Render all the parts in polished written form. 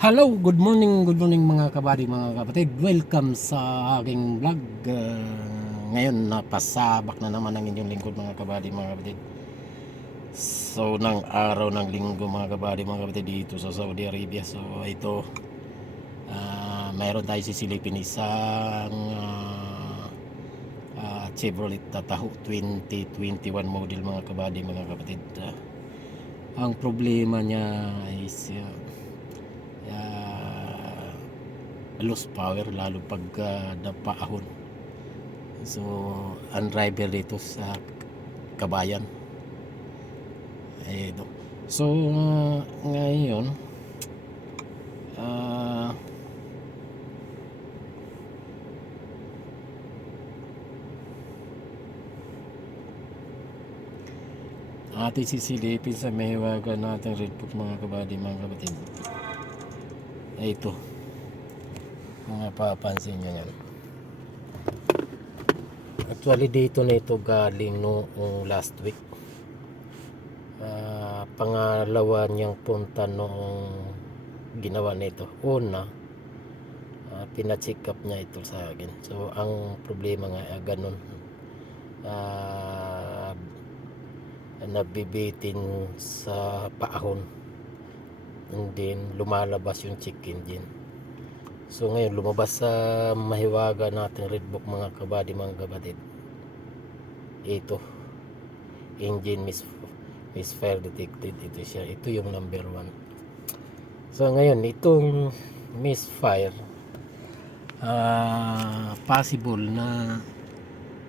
Hello, good morning mga kabady, mga kapatid. Welcome sa aking vlog. Ngayon, napasabak na naman ang inyong lingkod mga kabady, mga kapatid. So, ng araw ng linggo mga kabady, mga kapatid dito sa Saudi Arabia. So, ito, mayroon tayo sisilipin isang Chevrolet Tahoe 2021 model mga kabady, mga kapatid. Ang problema niya is lost power lalo pag napaahon. So ang driver dito sa Kabayan ito. So ngayon ating sisilipin sa mahiwagan natin red book mga kabady, mga kapatid. Ito mga papansin nyo yan. Actually dito na ito galing noong last week. Pangalawa niyang punta noong ginawa nito. Una, pina-check up niya ito sa akin. So ang problema nga ganun, nabibitin sa paahon, and then lumalabas yung check engine. So ngayon lumabas sa mahiwaga natin red book mga kabady, mga kapatid. Ito engine misfire detected, ito siya, ito yung number 1. So ngayon itong misfire, possible na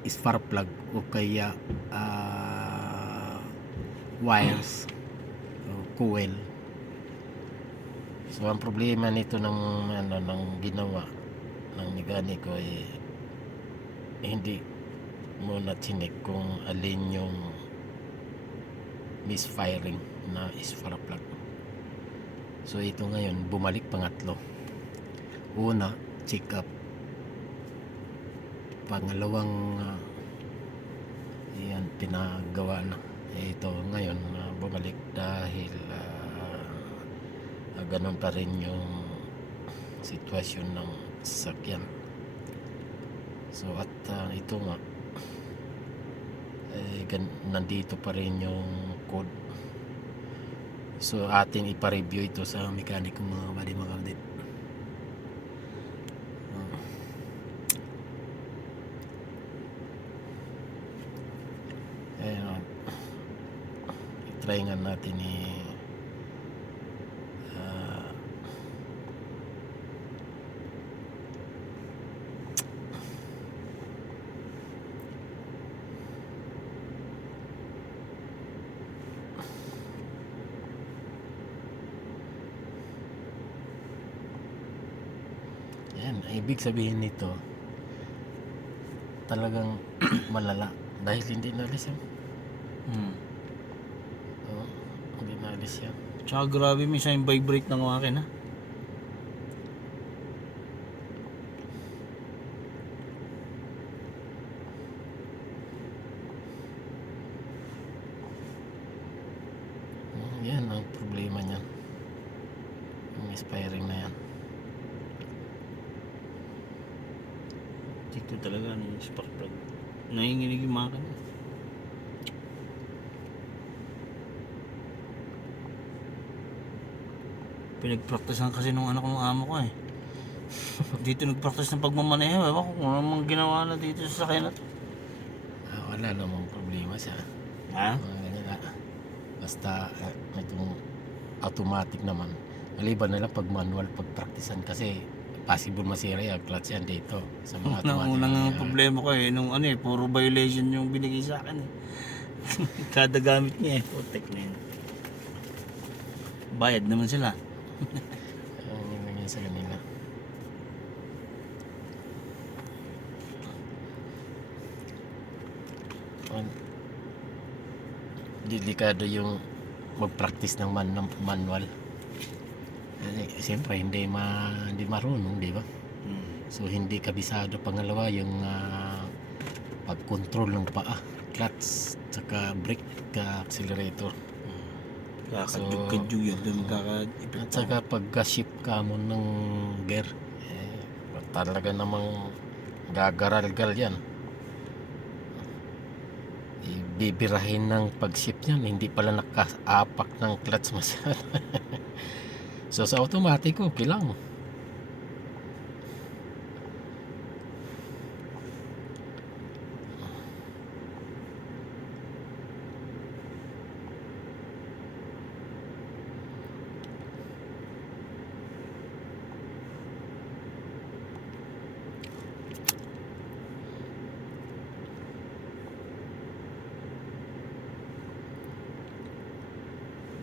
spark plug o kaya wires o coil. So ang problema nito ng ginawa ng mekaniko ay hindi mo na chinek kung alin yung misfiring na spark plug. So ito ngayon bumalik pangatlo. Una, check up. Pangalawang yan pinagawa na. Ito ngayon bumalik dahil ganun pa rin yung sitwasyon ng sasakyan. So at ito nga nandito pa rin yung code. So ating ipa-review ito sa mekaniko mga kabady, mga kapatid. Ayan, i-try nga natin yan, ibig sabihin nito talagang malala dahil hindi nalis yan. Hindi nalis yan. Tsaka grabe minsan yung vibrate ng makina. Yan ang problema niyan, yung expiring na yan. Dito talaga yung spark plug. Nanginginig yung makina. Pinag-practicean kasi nung anak ng amo ko eh. Dito nag-practice ng pagmamaneho. Ewan ko kung anong ginawa na dito sa sakyan na to. Wala namang problema siya. Ha? Ganyan basta itong automatic naman. Maliban na lang pag manual, pag practicean kasi possible masira yung clutch yan dito sa mga automatic. Unang problema ko eh, nung puro violation yung binigay sa akin eh. Kada gamit niya eh, putek na yun. Bayad naman sila. Yung nangyay sa kanila. Delikado yung mag-practice ng manual. Siyempre hindi marunong, di ba? So hindi kabisado. Pangalawa yung pag-control ng paa, clutch, saka brake, accelerator. Kakadyug-kadyug yun. Doon At magkaka-epekto. saka pagka-ship ka mo ng gear, talaga namang gagaral-gal yan. Bibirahin ng pag-ship yan, hindi pala nakaapak ng clutch masyado. So sa automatic, okay lang.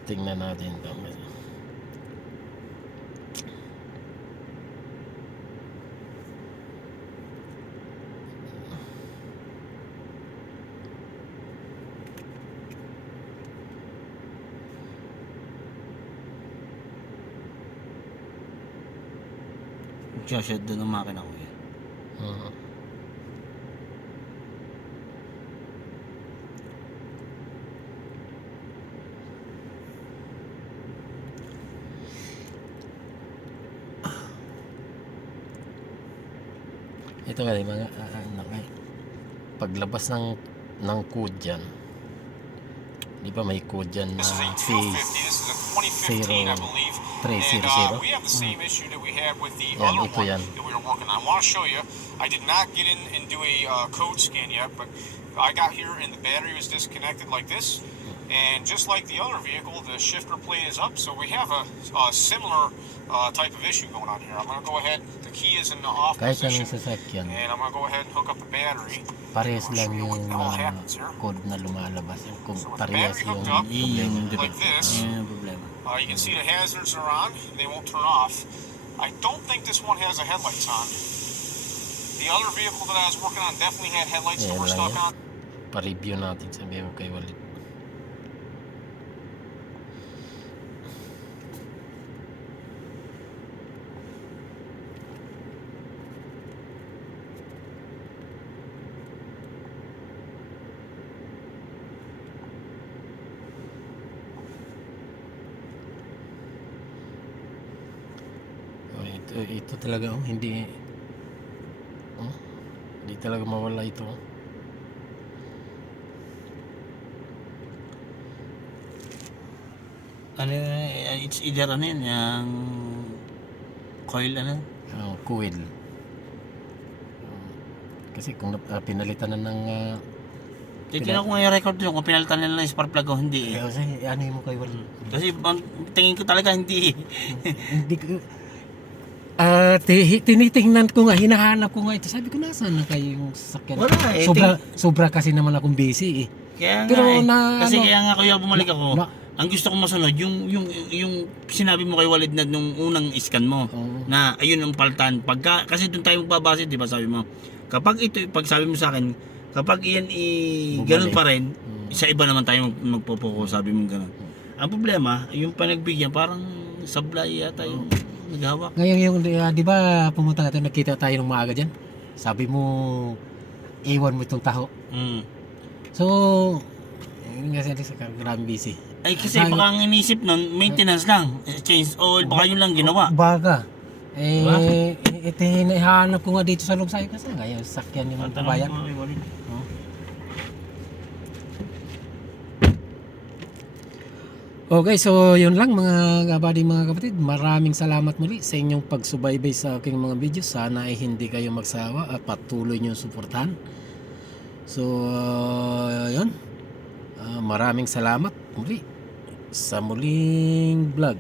Tingnan natin ito. Magsashot doon ang makina ko eh. Uh, ito kasi mga paglabas ng code dyan, di ba may code dyan na This is a 250. This is a 2015, I believe. 300. We have the same issue that we had with the Yan, other ito one yan. that we were working on. I want to show you. I did not get in and do a code scan yet, but I got here and the battery was disconnected like this. And just like the other vehicle, the shifter plate is up, so we have a similar type of issue going on here. I'm going to go ahead. The key is in the off Kahit position, anong sasakyan, and I'm going to go ahead and hook up the battery. parehas lang yung What happens here? code na lumalabas. Kung So with the parehas battery yung hooked up, problema. like this, Yan ang problema. you can see the hazards are on. They won't turn off. I don't think this one has the headlights on. The other vehicle that I was working on definitely had headlights that Yan were lang stuck yan. on. Pa-review natin, sabihin mo kay Walid. Ito talaga hindi talaga mawala ito. Ano it's either ano yun, yung coil ano? Coil. Kasi kung pinalitan na ng Titignan ko nga yung record nyo kung pinalitan nila ng spark plug o hindi eh. kasi ano mo kay Walid. Kasi tingin ko talaga hindi eh. Hindi ko tinitingnan ko nga, hinahanap ko nga ito. Sabi ko, nasaan na kayo yung sasakyan? Wala eh. Sobra kasi naman akong busy eh. Kaya Pero nga eh. Kasi ano, kaya nga kuya bumalik ako. Ang gusto kong masunod yung sinabi mo kay Walid na nung unang scan mo Oo. na ayun ang paltan. Kasi doon tayo magbabase, 'di ba? Sabi mo. Kapag ito pag sabi mo sa akin, kapag iyan ganun pa rin, sa iba naman tayo magpo-focus, sabi mo ganun. Ang problema, yung panagbigyan parang sablay yata yung naghawak. Ngayon yung di ba pumunta natin, nakita tayo ng maaga dyan. Sabi mo, iwan mo itong taho. Mm. So, yun nga sa maraming busy. Ay kasi baka ang inisip nun, maintenance lang, change oil, baka yun lang ginawa. Baga. Diba? Ito hinahanap ko nga dito sa loob sa'yo kasi ngayon sakyan yung bayan. Okay, so yun lang mga kabady, mga kapatid. Maraming salamat muli sa inyong pagsubaybay sa aking mga video. Sana ay hindi kayo magsawa at patuloy nyo suportahan. So, yun. Maraming salamat muli sa muling vlog.